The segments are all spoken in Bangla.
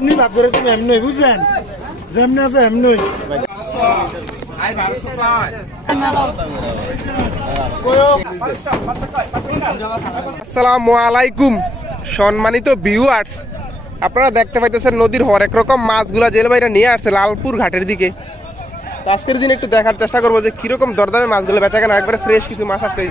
আপনি ভাগ করে তুমি এমনি বুঝলেন যেমনি আছে এমনি। আসসালামু আলাইকুম সম্মানিত ভিউয়ার্স, আপনারা দেখতে পাইতেছেন নদীর হরেক রকম মাছগুলা জেল বাইরে নিয়ে আসছে লালপুর ঘাটের দিকে। তো আজকের দিন একটু দেখার চেষ্টা করবো যে কিরকম দরদামে মাছগুলো বেচা কেনা। একবারে ফ্রেশ কিছু মাছ আসছে।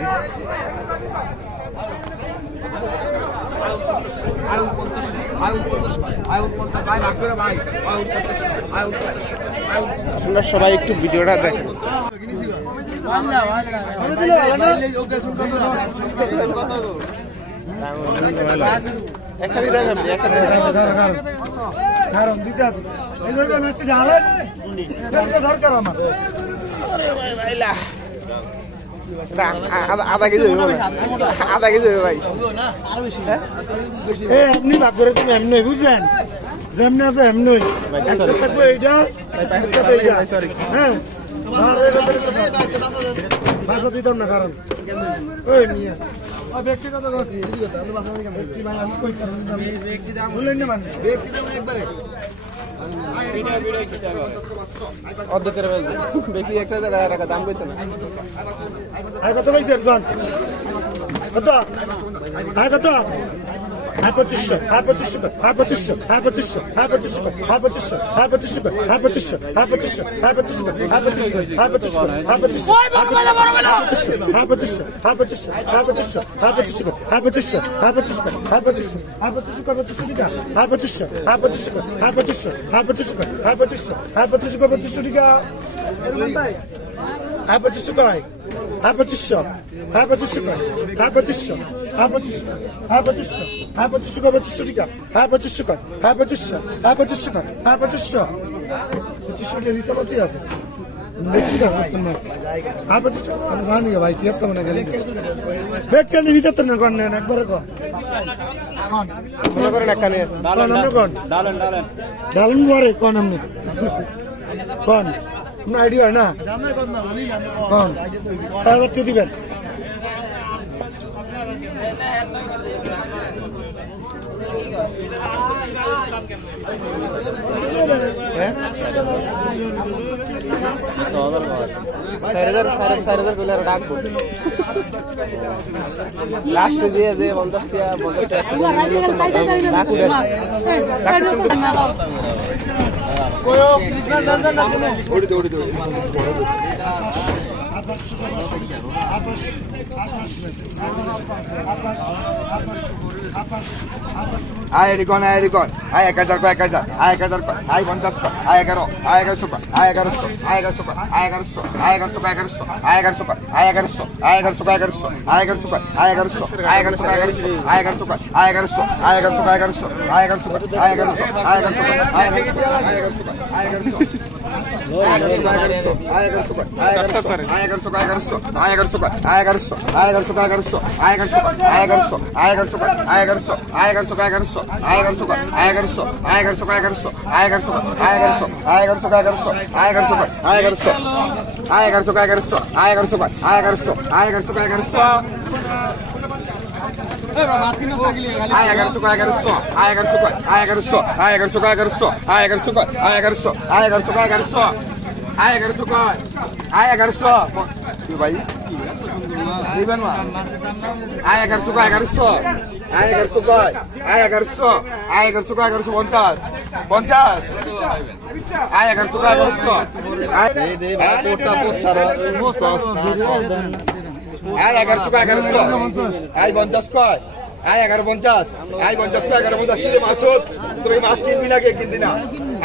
আপনারা সবাই একটু ভিডিওটা দেখেন। আধা কেজি আধা কেজি ভাই। আপনি ভাগ করে তুমি এমনি বুঝলেন যেমনি আছে এমনি থাকবে এইটা। হ্যাঁ ভাষা দিতাম না কারণ ওই নিয়ে ব্যক্তিগত বেশি একটা জায়গায় রাখা দাম কইতে না। কত কইছে কত কত 2500 2500 2500 2500 2500 2500 2500 2500 আইডিয়া হয় না দিবেন। লাস্ট দিয়ে যে 50 আয় রিকন আয় 1000 কয় 1000 আয় 1000 কয় আয় 50 কয় আয় 11 আয় 1100 কয় আয় 1100 আয় 1100 কয় আয় 1100 আয় 1100 কয় 1100 আয় 1100 কয় আয় 1100 আয় 1100 কয় 1100 আয় 1100 কয় আয় 1100 আয় 1100 কয় 1100 আয় 1100 কয় আয় 1100 আয় 1100 কয় 1100 আয় 1100 কয় আয় 1100 আয় 1100 কয় আয় 1100 কয় আয় 1100 আয় 1150 আয় 50 কয় 1150 কিলো মাসুদ তুই মাছ কিনবি না কে কিনবি না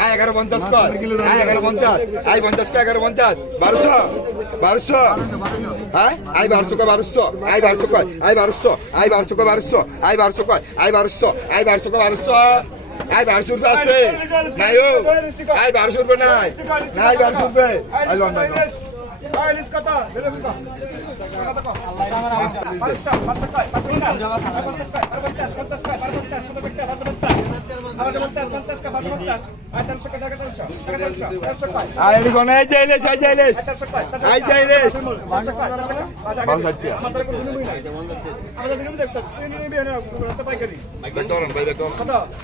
আয় 1150 কয় আয় 1150 আয় 50 কয় 1150 1200 হ্যাঁ আয় 1200 কয় 1200 আয় 1200 কয় আয় 1200 আয় 1200 কয় 1200 আয় 1200 কয় আয় 1200 আয় 1200 কয় 1200 আয় 1200 রুপে আছে নাই ও আয় 1200 রুপে নাই নাই 1200 রুপে আই লন নাই এডি কোন আই যাইলে আই যাইলে ভালো সাথে আই যাইলে আই 2000 টাকা 122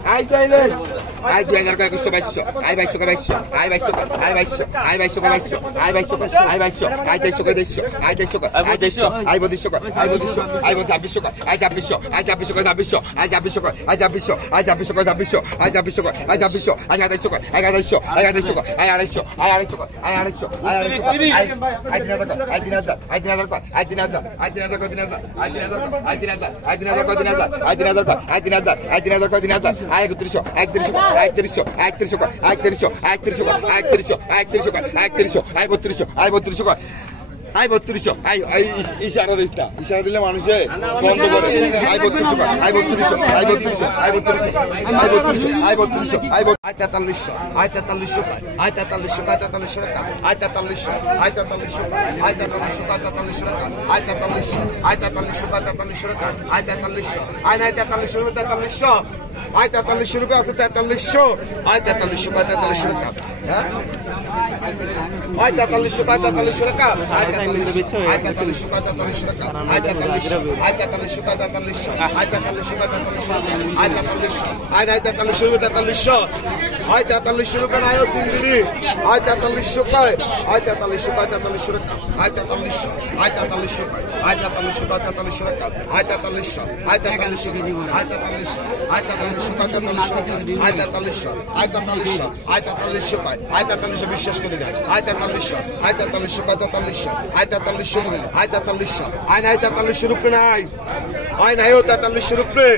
আই 22 টাকা 22 আই 22 টাকা আই 22 আই 22 টাকা 22 আই 22 টাকা আই 22 আই 23 টাকা 200 আই 23 টাকা আই 200 আই 22 টাকা আই 22 আই 26 টাকা আই 26 আই 26 টাকা 26 আই 26 টাকা আই 26 আই 26 টাকা 26 আই 26 টাকা আই 26 আই 28 টাকা আই 28 আই 28 টাকা I 250 I 250 I 250 I 250 I 3000 I 3000 I 3000 I 3000 I 3000 I 3000 I 3000 I 3000 I 3000 I 3000 I 3000 I 3000 I 3000 I 3000 I 31 I 31 I 31 I 31 I 31 I 31 I 31 I 31 I 31 I 32 I 32 I 32 I ইশারা দিস না ইশারা দিলে মানুষে বন্ধ করে I 32 I 32 I 32 I 32 I 32 I 32 I 43 I 43 I 43 I 43 টাকা আই 43 আই 43 আই 43 আই 43 টাকা আই 43 আই 43 টাকা আই 43 আই 43 আই 43 রুপিয়া আছে 4300 আই 43 টাকা হ্যাঁ আই 43 টাকা 43 টাকা আই 43 টাকা আই 43 টাকা 43 টাকা আই 43 আই 43 টাকা 43 আই 43 টাকা 43 আই 43 আই 43 রুপিয়া 4300 আই 43 রুপিয়া আয় সিঙ্গিডি আই 43 টাকা আই 43 টাকা 43 টাকা আই 43 আই 43 টাকা আই 43 টাকা 43 টাকা আই 43 আই 43 আই 43 আই 43 টাকা 43 টাকা আই 43 আই 43 আই 43 টাকা আই 43 বিশ্বাস করে দেন আই 43 আই 43 টাকা 43 আই 43 আই 43 আই নাই 43 রুপিয়া নাই আই নাই 43 রুপিয়া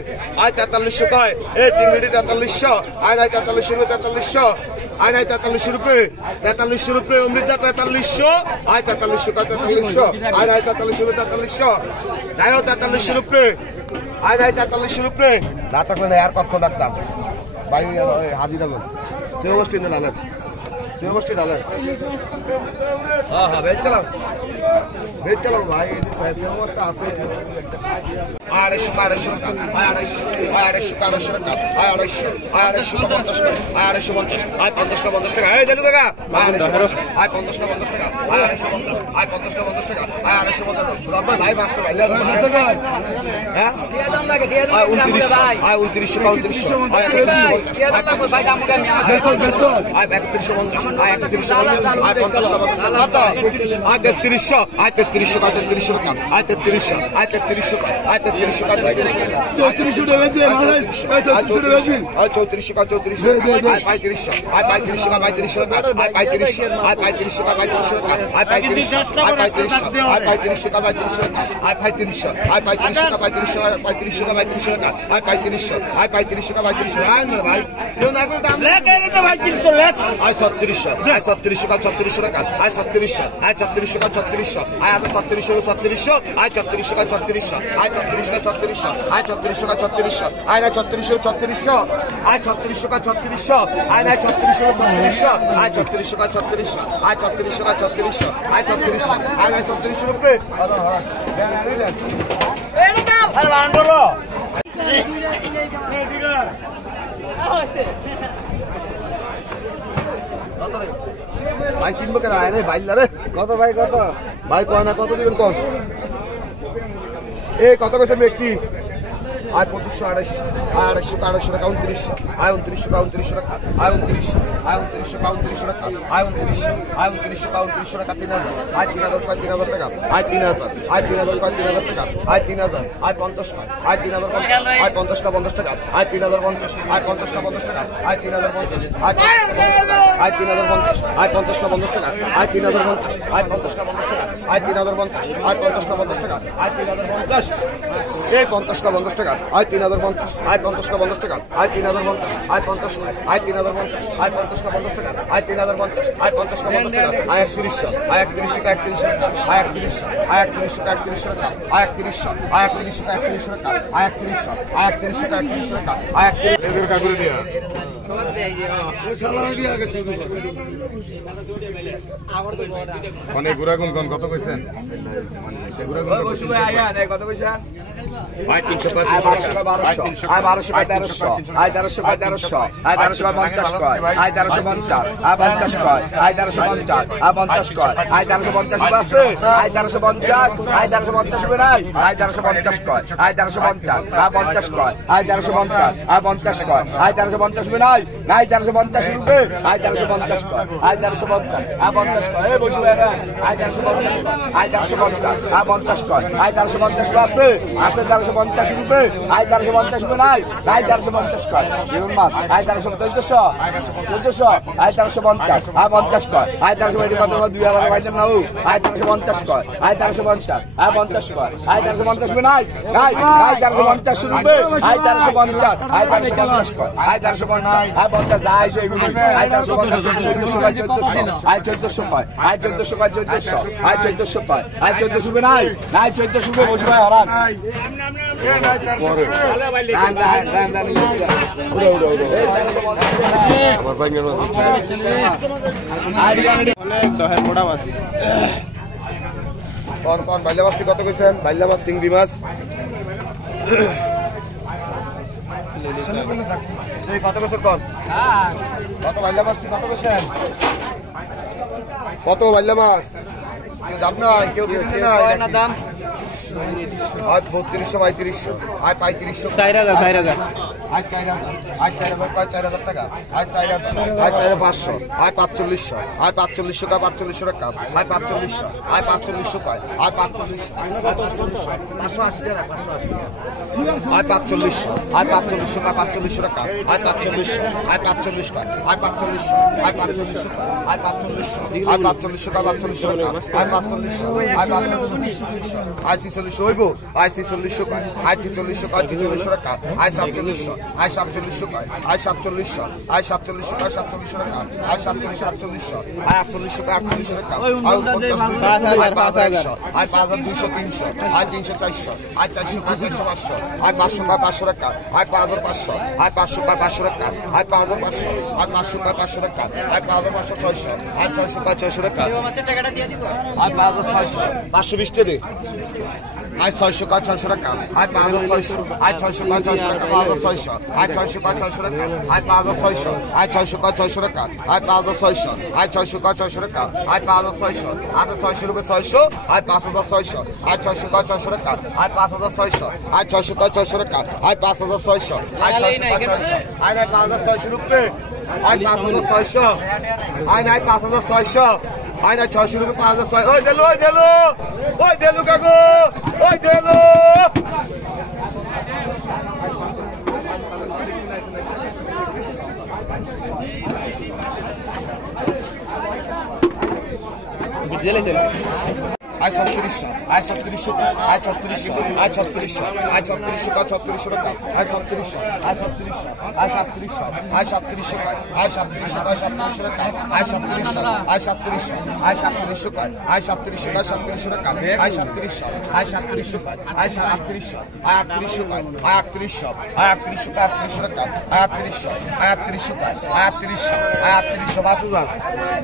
আই 43 কয় এ চিংড়ি 43 আই নাই 43 রুপিয়া 43 আই নাই 43 রুপিয়া অমৃত 43 আই 43 কয় 43 আই নাই 43 রুপিয়া 43 নাই 43 রুপিয়া আই নাই 43 রুপিয়া না থাকলে আর কত রাখতাম ভাই হাজিরা বল সেবস্টি না লালেন সেবস্টি ডালেন হ্যাঁ বেচ চালাও ভাই সেবস্টা আছে 250 টাকা 250 টাকা 250 আই 50 টাকা এই দেলু কাকা আই 50 টাকা আই 50 টাকা আই 250 রব্বা ভাই বাস ভাই হ্যাঁ আই 29 আই 29 আই 31 ভাই দাম কেন আই 31 আই 31 আই 50 টাকা আই 33 আই 33 টাকা আই 33 আই 33 আই 33 টাকা 34 টাকা বেশি আই 34 টাকা বেশি আই 34 টাকা 34 আই 35 আই 35 টাকা 35 টাকা আই 35 আই 35 টাকা 35 টাকা আই 35 আই 35 টাকা 35 টাকা আই 35 আই 35 টাকা 35 টাকা 35 টাকা 35 টাকা আই 35 আই 35 টাকা 35 টাকা আই ভাই কেউ না করে দাম লেখে রে ভাই 300 লেখ আই 37 আই 37 টাকা 36 টাকা আই 37 আই 36 টাকা 36 আই 37 37 আই 34 টাকা 36 আই 34 টাকা 36 আই 34 টাকা 36 আই না 34 36 আই 36 টাকা 36 আই না 34 36 আই 34 টাকা 36 আই 34 টাকা 36 আই 34 আই না 34 রুপিয়া আরে বান্ডলো ভাই কিনবো কেন আয় রে বাইল্লা রে কত ভাই কত ভাই কয় না কত দিবেন কন এ কত বেশি ব্যক্তি আয় 25 250 টাকা 29 আয় 29 টাকা 29 টাকা আয় 29 আয় 29 টাকা 29 টাকা আয় 29 আয় 29 টাকা 29 টাকা 3000 আয় 3000 টাকা আয় 3000 আয় 3000 টাকা আয় 3000 আয় 50 টাকা আয় 3000 আয় 50 টাকা 50 টাকা আয় 3050 আয় 50 টাকা 50 টাকা আয় 3050 আয় 3050 আয় 50 টাকা 50 টাকা আয় 3050 আয় 50 টাকা 50 টাকা আয় 3050 আয় 50 টাকা 50 টাকা আয় 3050 এই 50 টাকা 50 টাকা আয় 3050 আয় 50 টাকা 50 টাকা আয় 3050 আয় 50 আয় 3050 আয় 50 টাকা 50 টাকা আয় 3050 আয় 50 টাকা 50 টাকা আয় 31 আয় 31 টাকা 31 টাকা আয় 31 আয় 31 টাকা 31 টাকা আয় 31 আয় 31 টাকা 31 টাকা আয় 31 আয় 31 টাকা 31 টাকা আয় 31 এদের কাগরে দিয়া মানে গুড়াগুন কত কইছেন মানে গুড়াগুন কত কইছেন ভাই 335 আয় 1200 কয় 1300 আয় 1300 কয় 1300 আয় 1300 কয় 50 কয় আয় 1350 আয় 50 কয় আয় 1350 আয় 50 কয় আয় 1350 আছে আয় 1350 আয় 1350 হবে নাই আয় 1350 কয় আয় 1350 আয় 50 কয় আয় 1350 আয় 50 কয় আয় 1350 হবে নাই নাই 1350 রুপে আয় 1350 কয় আয় 1350 আয় 50 কয় এই বসে না আয় 1350 কয় আয় 1350 আয় 50 কয় আয় 1350 আছে আছে 1350 রুপে আয় 1350 হবে নাই নাই 1350 কয় বেগুন মাছ আয় 1350 আয় 1350 আয় 50 কয় আয় 1350 কত 2000 পাইছেন না ও আয় 1350 কয় আয় 1350 আয় 50 কয় আয় 1350 হবে নাই নাই নাই 1350 রুপে আয় 1350 আয় 1350 কয় আয় 1350 আয় 50 যায় সেগুলো আয় 1350 আয় 1400 কয় আয় 1400 কয় 1400 আয় 1400 কয় আয় 1400 হবে নাই নাই 1400 রুপে বসে ভাই হরান আমার ভাই কোন বাইলা মাছটি কত কইছেন বাইলা মাছ চিংড়ি মাছ কত কইছেন কোন কত বাইলা মাছটি কত কইছেন কত বাইলা মাছ কেউ দাম নাই কেউ কিনতে নাই দাম আজ 3200 3500 আজ 3500 4000 আজ 4000 আজ 4000 কয় 4000 টাকা আজ 4000 আজ 4500 আজ 4500 আজ 4500 কা 4500 টাকা আজ 4500 আজ 4500 কয় আজ 4500 580 টাকা 580 আজ 4500 আজ 4500 কা 4500 টাকা আজ 4500 আজ 45 কয় আজ 4500 আজ 4500 আজ 4500 আজ 4500 কা 4500 টাকা আজ 4500 আজ 4500 আজ 46 হইব আই 46 কয় আই 46 কয় 46 টাকা আই 47 আই 47 কয় আই 47 আই 47 কয় 47 টাকা আই 47 আই 48 কয় 48 টাকা আই 50 আই 5200 300 আই 300 400 আই 400 কয় 400 আই 500 কয় 500 টাকা আই 5500 আই 500 কয় 500 টাকা আই 5500 আই 500 কয় 500 টাকা আই 5500 600 আই 600 কয় 600 টাকা টাকাটা দিয়ে দিব আই 5600 520 টাকা আজ 600 কয় 600 টাকা আজ 5600 আজ 600 কয় 600 টাকা 5600 আজ 600 কয় 600 টাকা আজ 5600 আজ 600 কয় 600 টাকা আজ 5600 আজ 600 কয় 600 টাকা আজ 5600 আজ 600 রুপে 600 আজ 5600 আজ 600 কয় 600 টাকা আজ 5600 আজ 600 কয় 600 টাকা আজ 5600 আজ 600 কয় 600 আজ 5600 রুপে আজ 5600 আজ 5600 আয় না 600 রুপে 5600 ওই দেলু কাকু ওই দেলু আয় 3700 আয় 3700 আয় 3600 আয় 3600 আয় 3600 কা 3600 টাকা আয় 3700 আয় 3700 আয় 3700 আয় 3700 কা আয় 3700 কা 3700 টাকা আয় 3700 আয় 3700 আয় 3700 কা আয় 3700 কা 3700 টাকা আয় 3700 আয় 3700 কা আয় 3800 আয় 3800 কা আয় 3800 আয় 3800 কা 3800 টাকা আয় 3800 আয় 3800 কা আয় 3800 আয় 3800 5000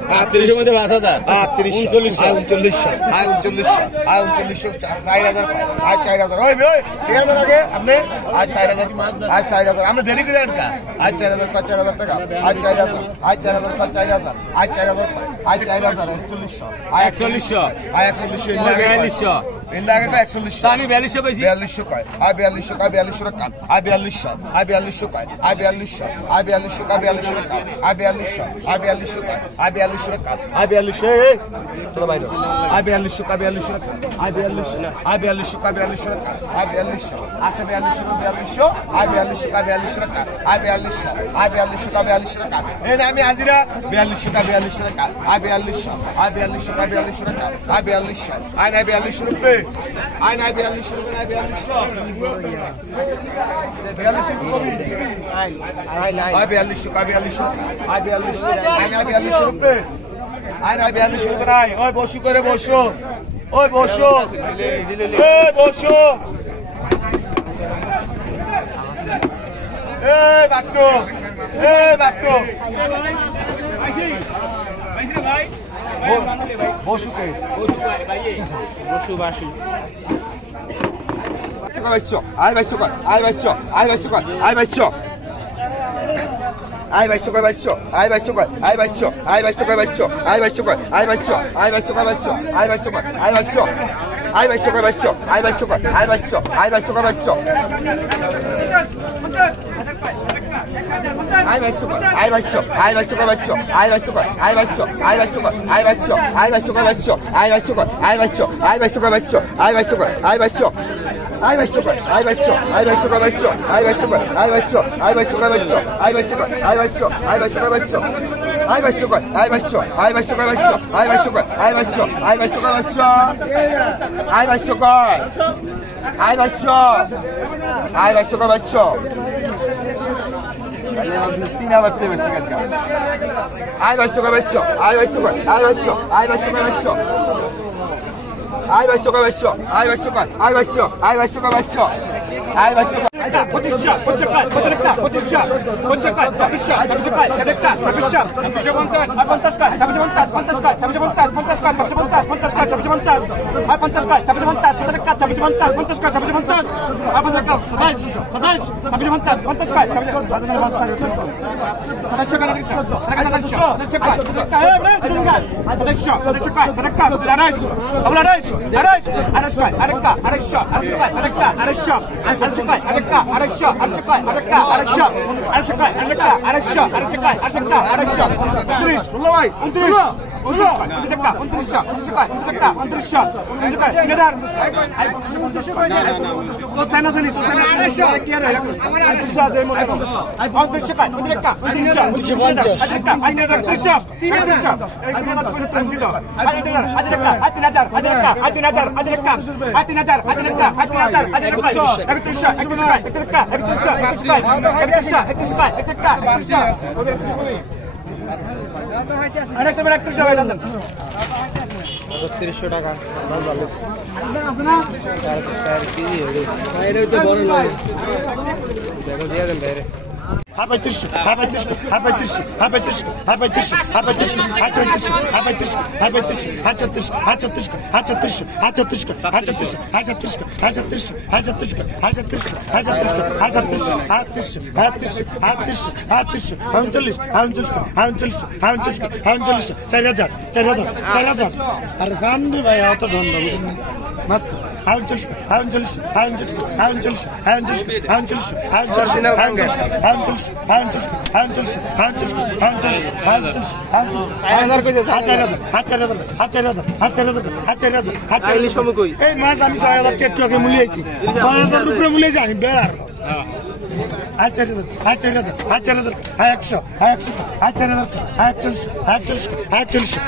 3800 মধ্যে 5000 38 আয় 3900 আয় 3900 আয় 3900 4000 পায় আয় 4000 ওই ভাই ঠিক আছে আগে আপনি আয় 4000 আয় 4000 আমরা দেরি করে আনকা আয় 4000 কয় 4000 টাকা আয় 4000 আয় 4000 কয় 4000 আয় 4000 আয় 4000 4100 আয় 4100 আয় 4100 ইন লাগে 4100 আমি 4200 কইছি 4200 কয় আয় 4200 কয় 4200 টাকা আয় 4200 আয় 4200 কয় আয় 4200 আয় 4200 কয় 4200 টাকা আয় 4200 আয় 4200 কয় আয় 4200 টাকা আয় 4200 চলো বাইরে আয় 4200 কয় 4200 টাকা আয় 4200 আয় 4200 কয় 4200 টাকা আয় 4200 আছে 4200 আয় 4200 কয় 4200 টাকা আয় 4200 আয় 4200 কয় 4200 টাকা এই না আমি আজিরা 4200 কয় 4200 টাকা আয় 4200 আয় 4200 কয় 4200 টাকা আয় 4200 আয় না 4200 রুপে আয় না 4200 রুপে না 4200 কয় 4200 আয় 4200 আয় না 4200 রুপে আয় না 4200 রুপে নাই ওই বসু করে বসো ওই বসো এই বসো এই বাক্টো ভাই বসু কে বসু বাসু বাইশশো আয় বাইশশো কর আয় বাইশশো আয় বাইশশো কর আয় বাইশশো আয় বাইশশো কর বাইশশো আয় বাইশশো কর আয় বাইশশো আয় বাইশশো কর বাইশশো আয় বাইশশো কর আয় বাইশশো আয় বাইশশো কর বাইশশো আয় বাইশশো কর আয় বাইশশো আয় বাইশশো কর বাইশশো আয় বাইশশো কর আয় বাইশশো আয় বাইশশো কর বাইশশো আয় বাইশশো কর আয় বাইশশো আয় বাইশশো কর বাইশশো আয় বাইশশো কর আয় বাইশশো আয় বাইশশো কর আয় বাইশশো আয় বাইশশো কর বাইশশো আয় বাইশশো কর আয় বাইশশো আয় বাইশশো কর বাইশশো আয় বাইশশো কর আয় বাইশশো আয় বাইশশো কর আয় বাইশশো আয় বাইশশো কর বাইশশো আয় বাইশশো কর আয় বাইশশো আয় বাইশশো কর বাইশশো আয় বাইশশো কর আয় বাইশশো আয় বাইশশো কর বাইশশো আয় বাইশশো কর আয় বাইশশো আয় বাইশশো কর বাইশশো আয় বাইশশো কর আয় বাইশশো আয় বাইশশো কর বাইশশো আয় বাইশশো কর আয় বাইশশো আয় বাইশশো কর বাইশশো 3000 থেকে বেশি কাজ আয় বাইশশো কর বাইশশো আয় বাইশশো কর আয় বাইশশো আয় বাইশশো কর বাইশশো আয় বাইশশো কর বাইশশো আয় বাইশশো কর আয় বাইশশো আয় বাইশশো কর বাইশশো আয় বাইশশো পঁচিশশো পঁচিশশো পঁচিশশো পঁচিশশো পঁচিশশো ছাব্বিশশো ছাব্বিশশো একটা ছাব্বিশশো পঞ্চাশ পঞ্চাশ ছাব্বিশশো পঞ্চাশ পঞ্চাশ ছাব্বিশশো পঞ্চাশ পঞ্চাশ ছাব্বিশশো পঞ্চাশ পঞ্চাশ ছাব্বিশশো পঞ্চাশ আর পঞ্চাশ ছাব্বিশশো পঞ্চাশ ছাব্বিশশো পঞ্চাশ পঞ্চাশ ছাব্বিশশো পঞ্চাশ আর পঞ্চাশ সাতাইশ সাতাইশ ছাব্বিশশো পঞ্চাশ পঞ্চাশ ছাব্বিশশো টাকা Habertisch, এই মাছ আমি ৬০০০ টাকা মূল্যাইছি ৬০০০ রুপিয়া মূল্যে জানি বেড়ার আচ্ছা আচ্ছা আচ্ছা আচ্ছা 100 আচ্ছা আচ্ছা 40 40 40 40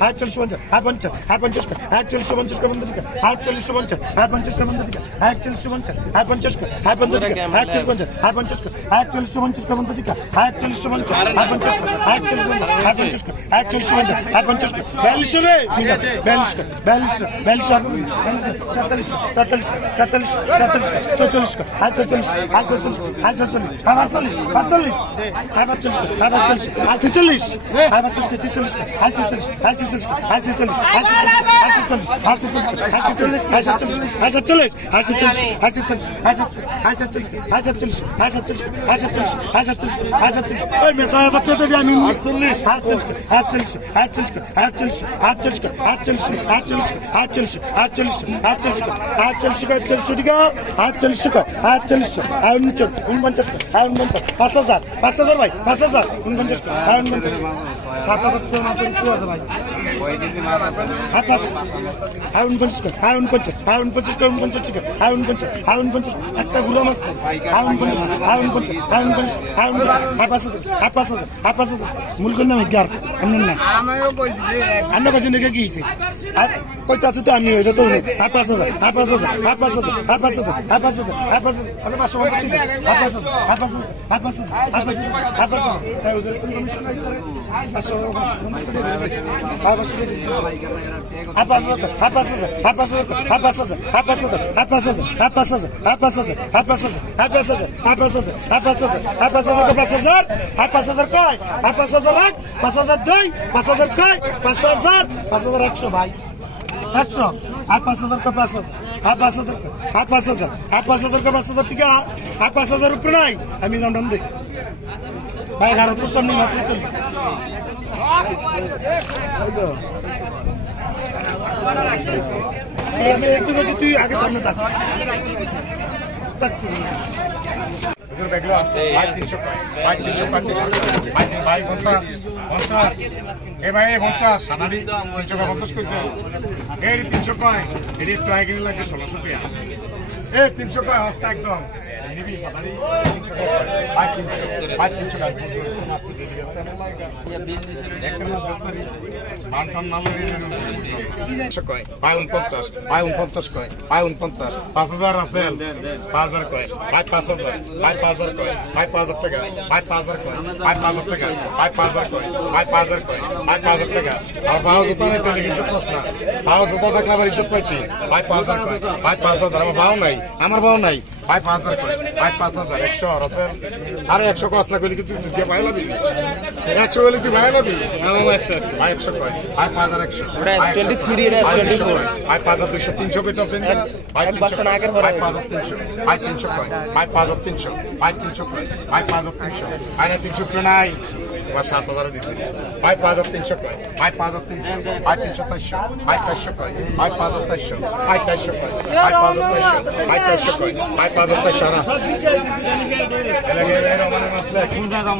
40 50 50 40 50 বন্ধ দিকে 40 50 50 বন্ধ দিকে 40 50 50 50 দিকে 40 50 50 40 50 বন্ধ দিকে 40 50 50 40 50 42 রে 42 5000 ভাই 5000 49 7000 মাত্র কি আছে ভাই একটা গুলো মাছ মূল করলাম না আমরা কাছে দেখে গিয়েছি কইতে আছে তো আমি ওইটা তো 5000 ভাই 100 আর 5000 का 5000 আর 5,000 আর 5,000 আর 5,000 কা 5,000 ঠিক আছে আর 5,000 উপরে নাই আমি দাম দেই ভাই 11 তো সামনে মাত্র তো একটু যদি তুই আগে সামনে থাক ভাই 300 ভাই 50 এ ভাই 50 সাদারি 350 কইছে এই 300 কয় এডি একটু আগে লাগে 1600 টাকা এই 300 কয় হস্তা একদম নিবি সাদারি 300 টাকা ভাই 300 টাকা মাস্টার দিয়ে দিয়েছে একটা না দস্তারি মানকাম নালরি 300 কয় ভাই 49 ভাই 49 কয় ভাই 49 5000 আছে 5000 কয় ভাই 5000 ভাই 5000 কয় ভাই 5000 টাকা ভাই 5000 কয় ভাই 5000 টাকা ভাই 5000 কয় ভাই 5000 কয় ভাই 5000 টাকা আর বাও জুতা নাই পেলে ইজ্জত পাস না বাও জুতা থাকলে আবার ইজ্জত পাইতি ভাই 5000 কয় ভাই 5000 আমার বাও নাই ভাই 5000 কয় ভাই 5000 100 আছে আরে 100 কষ্ট লাগলে কি তুই দিয়ে ভাই লাবি 100 হলে তুই ভাই লাবি ভাই 100 কয় ভাই 5100 ওটা 23 এটা 24 ভাই 5200 300 কইতাছেন ভাই 300 ভাই 5300 ভাই 300 কয় ভাই 5300 ভাই 300 কয় ভাই 5300 ভাই না 300 করে নাই এবার 7000 দিছি ভাই 5300 কয় ভাই 5300 ভাই 300 400 ভাই 400 কয় ভাই 5400 ভাই 400 কয় ভাই 5400 ভাই 400 কয় ভাই 5400 না এলাকে রমানের মাসলে কোন জায়গা